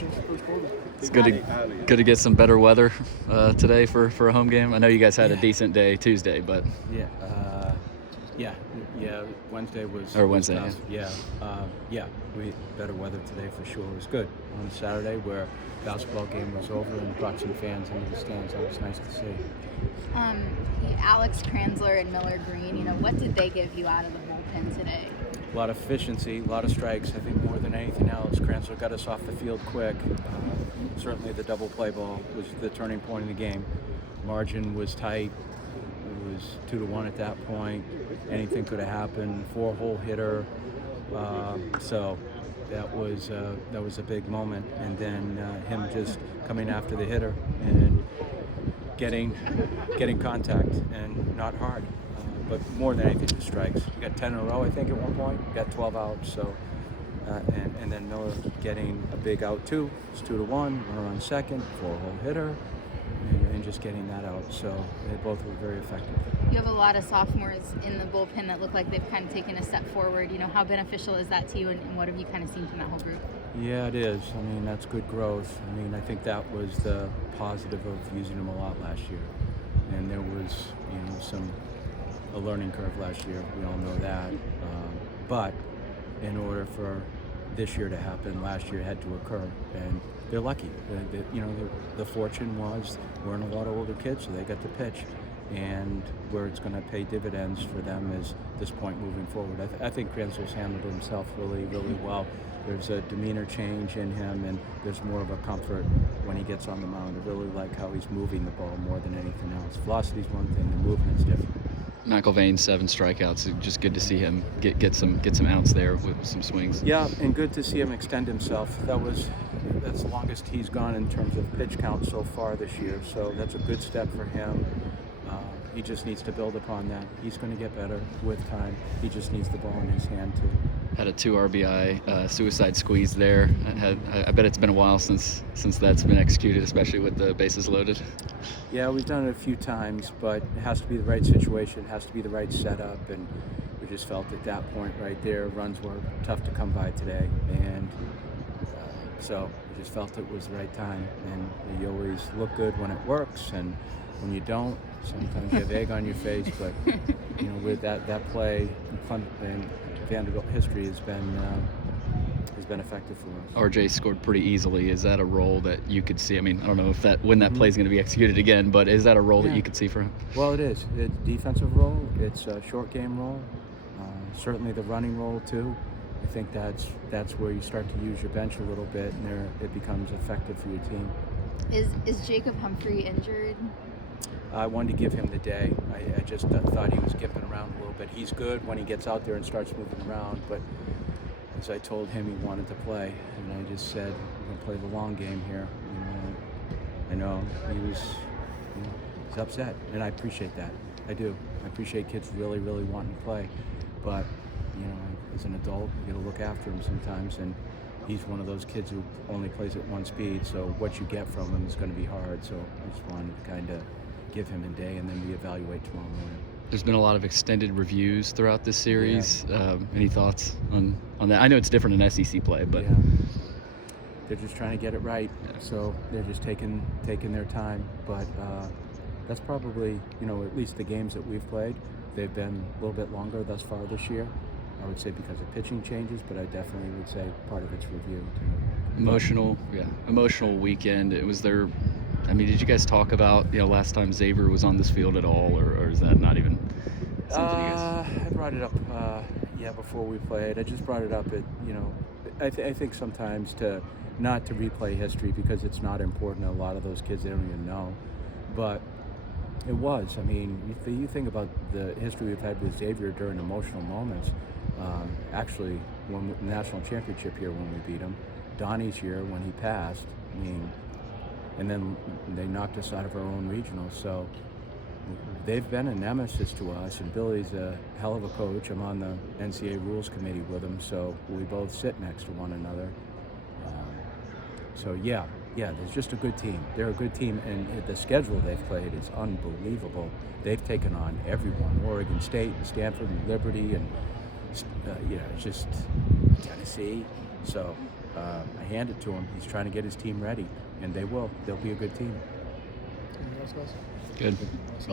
since the first quarter. It's good to get some better weather today for a home game. I know you guys had a decent day Tuesday, but Wednesday was Wednesday. Was we had better weather today for sure. It was good on Saturday where the basketball game was over and brought some fans into the stands. That was nice to see. Alex Kranzler and Miller Green, what did they give you out of the bullpen today? A lot of efficiency, a lot of strikes. I think more than anything else, Kranzler got us off the field quick. Certainly the double play ball was the turning point in the game. Margin was tight. It was 2-1 at that point. Anything could have happened. 4-hole hitter. So that was a big moment. And then him just coming after the hitter and getting contact and not hard. But more than anything, the strikes. We got 10 in a row, I think, at one point. We got 12 out. So, and then Miller getting a big out too. It's 2-1. Runner on second. 4-hole hitter, and just getting that out. So they both were very effective. You have a lot of sophomores in the bullpen that look like they've kind of taken a step forward. How beneficial is that to you, and what have you kind of seen from that whole group? Yeah, it is. That's good growth. I think that was the positive of using them a lot last year. And there was, a learning curve last year. We all know that. But in order for this year to happen, last year had to occur. And they're lucky. The fortune was we're in a lot of older kids, so they got to pitch. And where it's going to pay dividends for them is this point moving forward. I think Kranzler's handled himself really, really well. There's a demeanor change in him, and there's more of a comfort when he gets on the mound. I really like how he's moving the ball more than anything else. Velocity's one thing, the movement's different. McIlvain, 7 strikeouts. Just good to see him get some outs there with some swings. Yeah, and good to see him extend himself. That's the longest he's gone in terms of pitch count so far this year. So that's a good step for him. He just needs to build upon that. He's going to get better with time. He just needs the ball in his hand too. Had a 2 RBI suicide squeeze there. I bet it's been a while since that's been executed, especially with the bases loaded. Yeah, we've done it a few times, but it has to be the right situation. It has to be the right setup, and we just felt at that point right there, runs were tough to come by today, and so we just felt it was the right time. And you always look good when it works, and when you don't, sometimes you have egg on your face. But with that play, and Vanderbilt history has been effective for us. RJ scored pretty easily. Is that a role that you could see? I don't know if when that play is going to be executed again, but is that a role that you could see for him? Well, it is. It's a defensive role. It's a short game role. Certainly the running role too. I think that's where you start to use your bench a little bit, and there it becomes effective for your team. Is Jacob Humphrey injured? I wanted to give him the day. I just thought he was skipping around a little bit. He's good when he gets out there and starts moving around, but as I told him, he wanted to play, and I just said, we're going to play the long game here. I know he was he's upset, and I appreciate that. I do. I appreciate kids really, really wanting to play, but as an adult, you got to look after him sometimes, and he's one of those kids who only plays at one speed, so what you get from him is going to be hard. So I just wanted to kind of give him a day and then reevaluate tomorrow morning. There's been a lot of extended reviews throughout this series. Yeah. Any thoughts on that? I know it's different in SEC play, but they're just trying to get it right. Yeah. So they're just taking their time. But that's probably, at least the games that we've played, they've been a little bit longer thus far this year. I would say because of pitching changes, but I definitely would say part of it's review too. Emotional weekend. It was there. Did you guys talk about last time Xavier was on this field at all, or is that not even something you guys? I brought it up before we played. I just brought it up at I think sometimes not to replay history because it's not important to a lot of those kids. They don't even know, but it was. You think about the history we've had with Xavier during emotional moments. Actually, when the national championship year when we beat him, Donnie's year when he passed. And then they knocked us out of our own regional. So they've been a nemesis to us, and Billy's a hell of a coach. I'm on the NCAA rules committee with him, so we both sit next to one another. There's just a good team. They're a good team, and the schedule they've played is unbelievable. They've taken on everyone, Oregon State and Stanford and Liberty and, just Tennessee. So I hand it to him. He's trying to get his team ready, and they will. They'll be a good team. Anything else, guys? Good. Awesome.